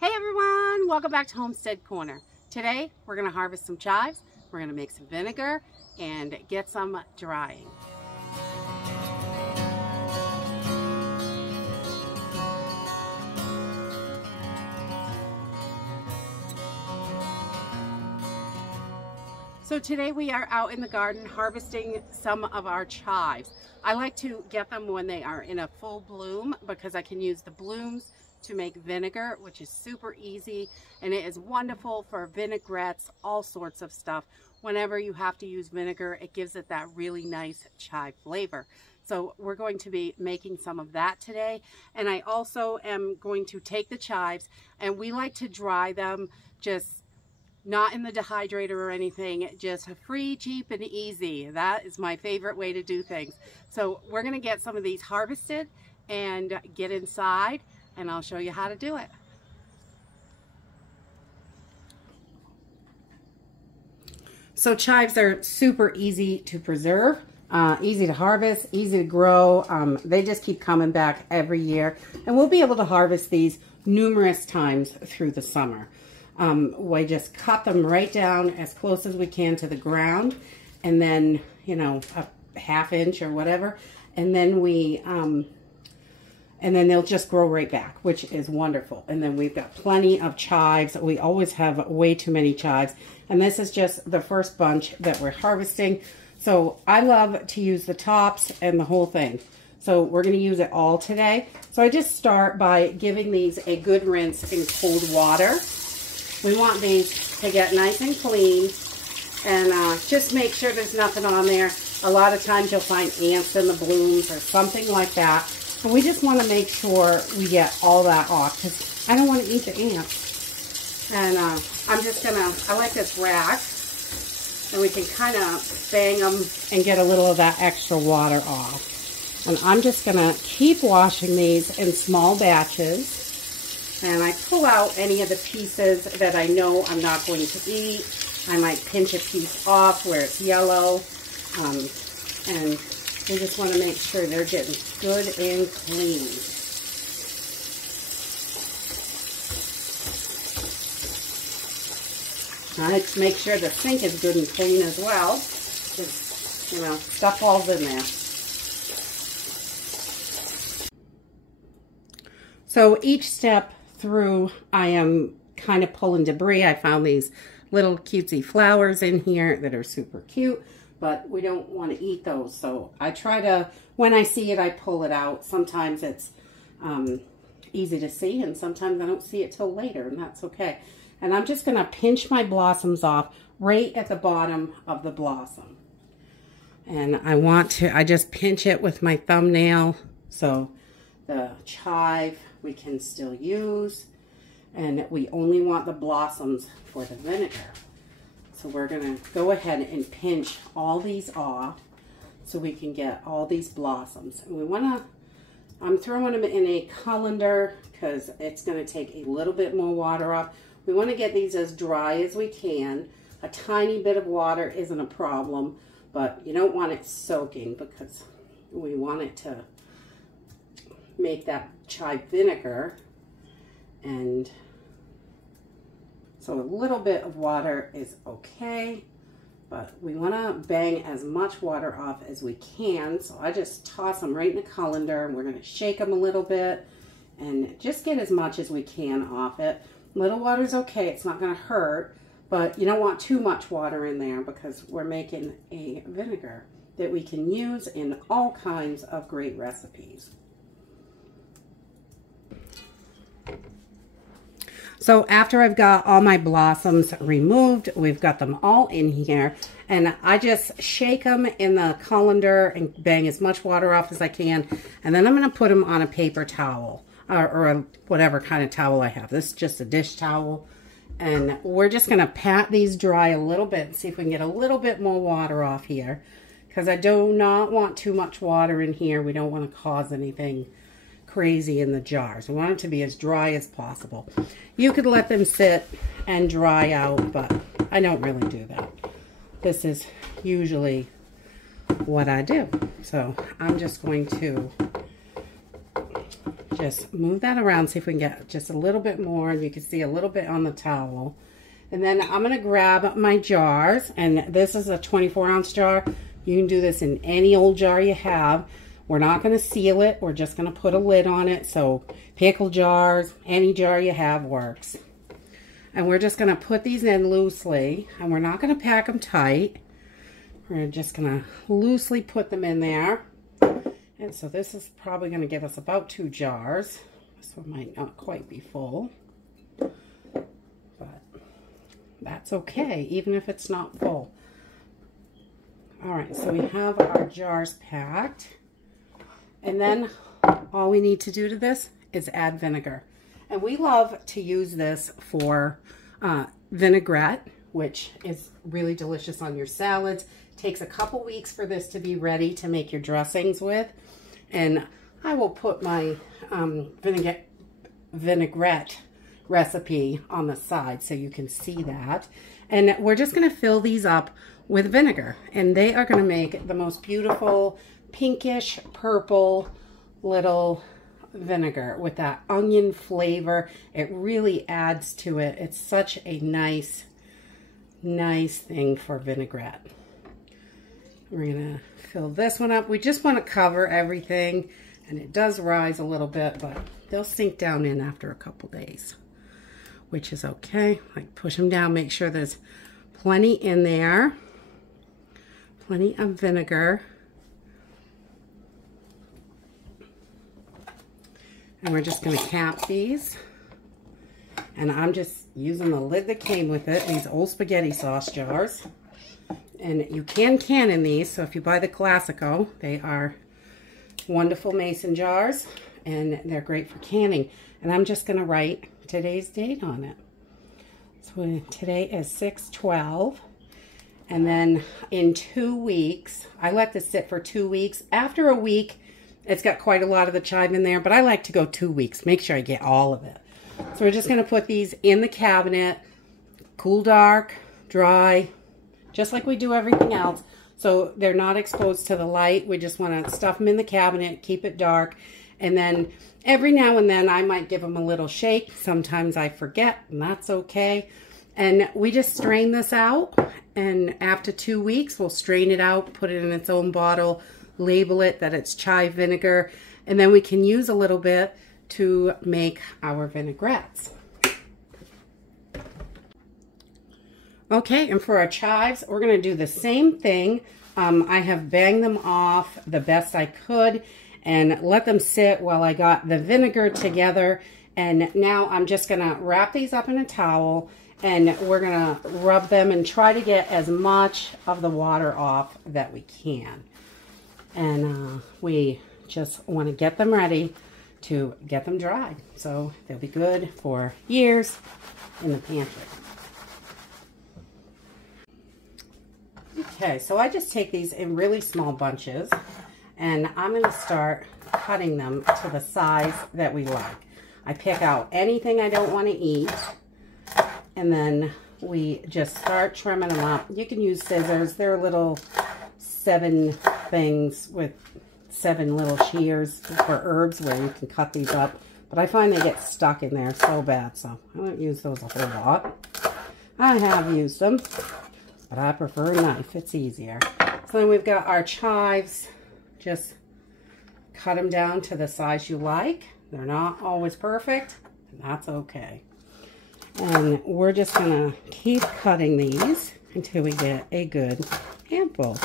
Hey everyone, welcome back to Homestead Corner. Today we're going to harvest some chives, we're going to make some vinegar and get some drying. So today we are out in the garden harvesting some of our chives. I like to get them when they are in a full bloom because I can use the blooms to make vinegar, which is super easy, and it is wonderful for vinaigrettes, all sorts of stuff. Whenever you have to use vinegar, it gives it that really nice chive flavor. So we're going to be making some of that today. And I also am going to take the chives, and we like to dry them just not in the dehydrator or anything, just free, cheap, and easy. That is my favorite way to do things. So we're gonna get some of these harvested and get inside, and I'll show you how to do it. So chives are super easy to preserve, easy to harvest, easy to grow. They just keep coming back every year, and we'll be able to harvest these numerous times through the summer. We just cut them right down as close as we can to the ground, and then, you know, a half inch or whatever, and then we and then they'll just grow right back, which is wonderful. And then we've got plenty of chives. We always have way too many chives, and this is just the first bunch that we're harvesting. So I love to use the tops and the whole thing. So we're going to use it all today. So I just start by giving these a good rinse in cold water. We want these to get nice and clean, and just make sure there's nothing on there. A lot of times you'll find ants in the blooms or something like that. But we just want to make sure we get all that off, because I don't want to eat the ants. And I'm just going to, I like this rack, and we can kind of bang them and get a little of that extra water off. And I'm just going to keep washing these in small batches. And I pull out any of the pieces that I know I'm not going to eat. I might pinch a piece off where it's yellow. And we just want to make sure they're getting good and clean. All right, make sure the sink is good and clean as well. Just, you know, stuff falls in there. So each step through, I am kind of pulling debris. I found these little cutesy flowers in here that are super cute, but we don't want to eat those. So I try to, when I see it, I pull it out. Sometimes it's easy to see, and sometimes I don't see it till later, and that's okay. And I'm just going to pinch my blossoms off right at the bottom of the blossom. And I just pinch it with my thumbnail, so the chive we can still use, and we only want the blossoms for the vinegar. So we're going to go ahead and pinch all these off so we can get all these blossoms. And we want to, I'm throwing them in a colander because it's going to take a little bit more water off. We want to get these as dry as we can. A tiny bit of water isn't a problem, but you don't want it soaking because we want it to make that chive vinegar. And so a little bit of water is okay, but we want to bang as much water off as we can. So I just toss them right in a colander, and we're going to shake them a little bit and just get as much as we can off it. Little water is okay, it's not going to hurt, but you don't want too much water in there because we're making a vinegar that we can use in all kinds of great recipes. So after I've got all my blossoms removed, we've got them all in here, and I just shake them in the colander and bang as much water off as I can, and then I'm going to put them on a paper towel or whatever kind of towel I have. This is just a dish towel, and we're just going to pat these dry a little bit and see if we can get a little bit more water off here, because I do not want too much water in here. We don't want to cause anything crazy in the jars. We want it to be as dry as possible. You could let them sit and dry out, but I don't really do that. This is usually what I do. So I'm just going to just move that around, see if we can get just a little bit more. You can see a little bit on the towel. And then I'm going to grab my jars, and this is a 24-ounce jar. You can do this in any old jar you have. We're not going to seal it. We're just going to put a lid on it. So pickle jars, any jar you have works. And we're just going to put these in loosely, and we're not going to pack them tight. We're just going to loosely put them in there. And so this is probably going to give us about 2 jars. This one might not quite be full, but that's okay, even if it's not full. All right, so we have our jars packed. And then all we need to do to this is add vinegar. And we love to use this for vinaigrette, which is really delicious on your salads. Takes a couple weeks for this to be ready to make your dressings with. And I will put my vinaigrette recipe on the side so you can see that. And we're just going to fill these up with vinegar. And they are going to make the most beautiful pinkish purple little vinegar with that onion flavor. It really adds to it. It's such a nice thing for vinaigrette. We're gonna fill this one up. We just want to cover everything, and it does rise a little bit, but they'll sink down in after a couple days, which is okay. Like, push them down, make sure there's plenty in there, plenty of vinegar. And we're just going to cap these. And I'm just using the lid that came with it, these old spaghetti sauce jars. And you can in these, so if you buy the Classico, they are wonderful mason jars, and they're great for canning. And I'm just going to write today's date on it. So today is 6/12, and then in 2 weeks, I let this sit for 2 weeks. After a week, it's got quite a lot of the chive in there, but I like to go 2 weeks. Make sure I get all of it. So we're just going to put these in the cabinet, cool, dark, dry, just like we do everything else. So they're not exposed to the light. We just want to stuff them in the cabinet, keep it dark. And then every now and then I might give them a little shake. Sometimes I forget, and that's okay. And we just strain this out. And after 2 weeks, we'll strain it out, put it in its own bottle, label it that it's chive vinegar, and then we can use a little bit to make our vinaigrettes. Okay, and for our chives, we're going to do the same thing. I have banged them off the best I could and let them sit while I got the vinegar together. And now I'm just going to wrap these up in a towel, and we're going to rub them and try to get as much of the water off that we can. And we just want to get them ready to get them dried, so they'll be good for years in the pantry. Okay, so I just take these in really small bunches, and I'm going to start cutting them to the size that we like. I pick out anything I don't want to eat, and then we just start trimming them up. You can use scissors. They're little 7 things with 7 little shears for herbs where you can cut these up. But I find they get stuck in there so bad, so I don't use those a whole lot. I have used them, but I prefer a knife. It's easier. So then we've got our chives. Just cut them down to the size you like. They're not always perfect, and that's okay. And we're just going to keep cutting these until we get a good handful.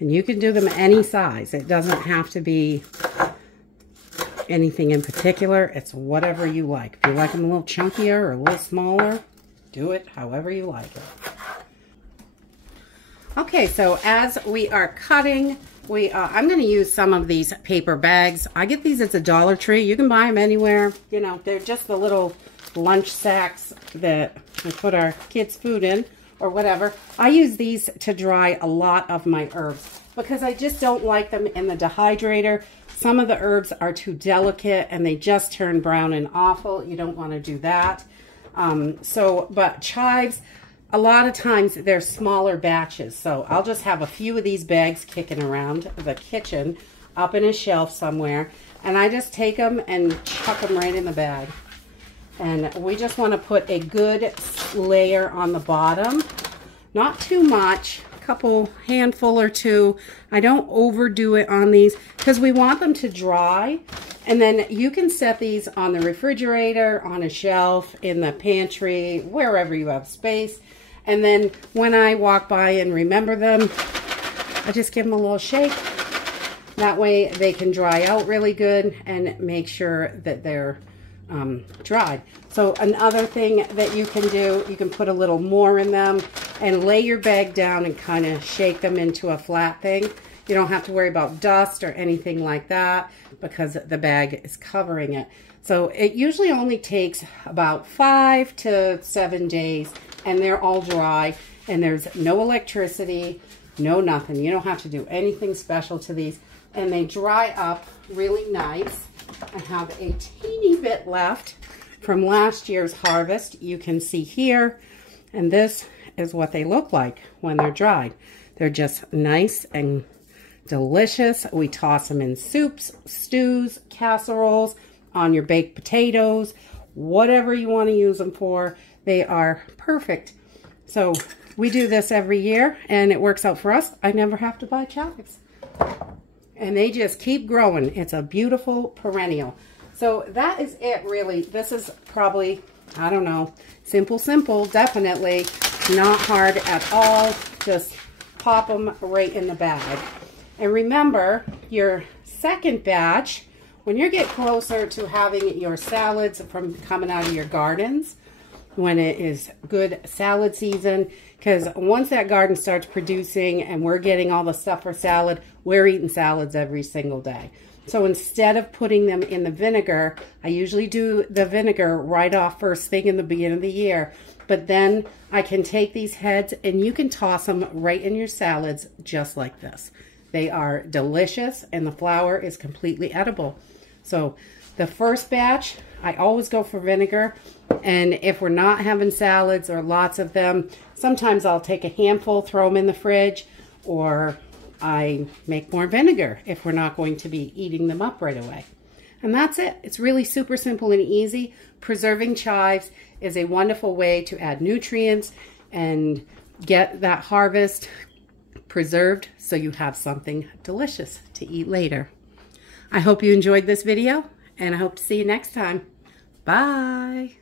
And you can do them any size. It doesn't have to be anything in particular. It's whatever you like. If you like them a little chunkier or a little smaller, do it however you like it. Okay, so as we are cutting, I'm going to use some of these paper bags. I get these at the Dollar Tree. You can buy them anywhere. You know, they're just the little lunch sacks that we put our kids' food in or whatever. I use these to dry a lot of my herbs because I just don't like them in the dehydrator. Some of the herbs are too delicate and they just turn brown and awful. You don't want to do that. But chives, a lot of times they're smaller batches. So I'll just have a few of these bags kicking around the kitchen up in a shelf somewhere. And I just take them and chuck them right in the bag. And we just want to put a good layer on the bottom. Not too much, a couple handful or two. I don't overdo it on these because we want them to dry. And then you can set these on the refrigerator, on a shelf, in the pantry, wherever you have space. And then when I walk by and remember them, I just give them a little shake. That way they can dry out really good and make sure that they're dried. So another thing that you can do, you can put a little more in them and lay your bag down and kind of shake them into a flat thing. You don't have to worry about dust or anything like that because the bag is covering it. So it usually only takes about 5 to 7 days and they're all dry and there's no electricity, no nothing. You don't have to do anything special to these and they dry up really nice. I have a teeny bit left from last year's harvest. You can see here, and this is what they look like when they're dried. They're just nice and delicious. We toss them in soups, stews, casseroles, on your baked potatoes, whatever you want to use them for. They are perfect. So we do this every year and it works out for us. I never have to buy chives. And they just keep growing. It's a beautiful perennial. So that is it really. This is probably, I don't know, simple, definitely. Not hard at all. Just pop them right in the bag. And remember, your second batch, when you get closer to having your salads from coming out of your gardens, when it is good salad season, because once that garden starts producing and we're getting all the stuff for salad, we're eating salads every single day. So instead of putting them in the vinegar, I usually do the vinegar right off first thing in the beginning of the year. But then I can take these heads and you can toss them right in your salads just like this. They are delicious and the flour is completely edible. So the first batch, I always go for vinegar. And if we're not having salads or lots of them, sometimes I'll take a handful, throw them in the fridge, or I make more vinegar if we're not going to be eating them up right away. And that's it. It's really super simple and easy. Preserving chives is a wonderful way to add nutrients and get that harvest preserved so you have something delicious to eat later. I hope you enjoyed this video and I hope to see you next time. Bye.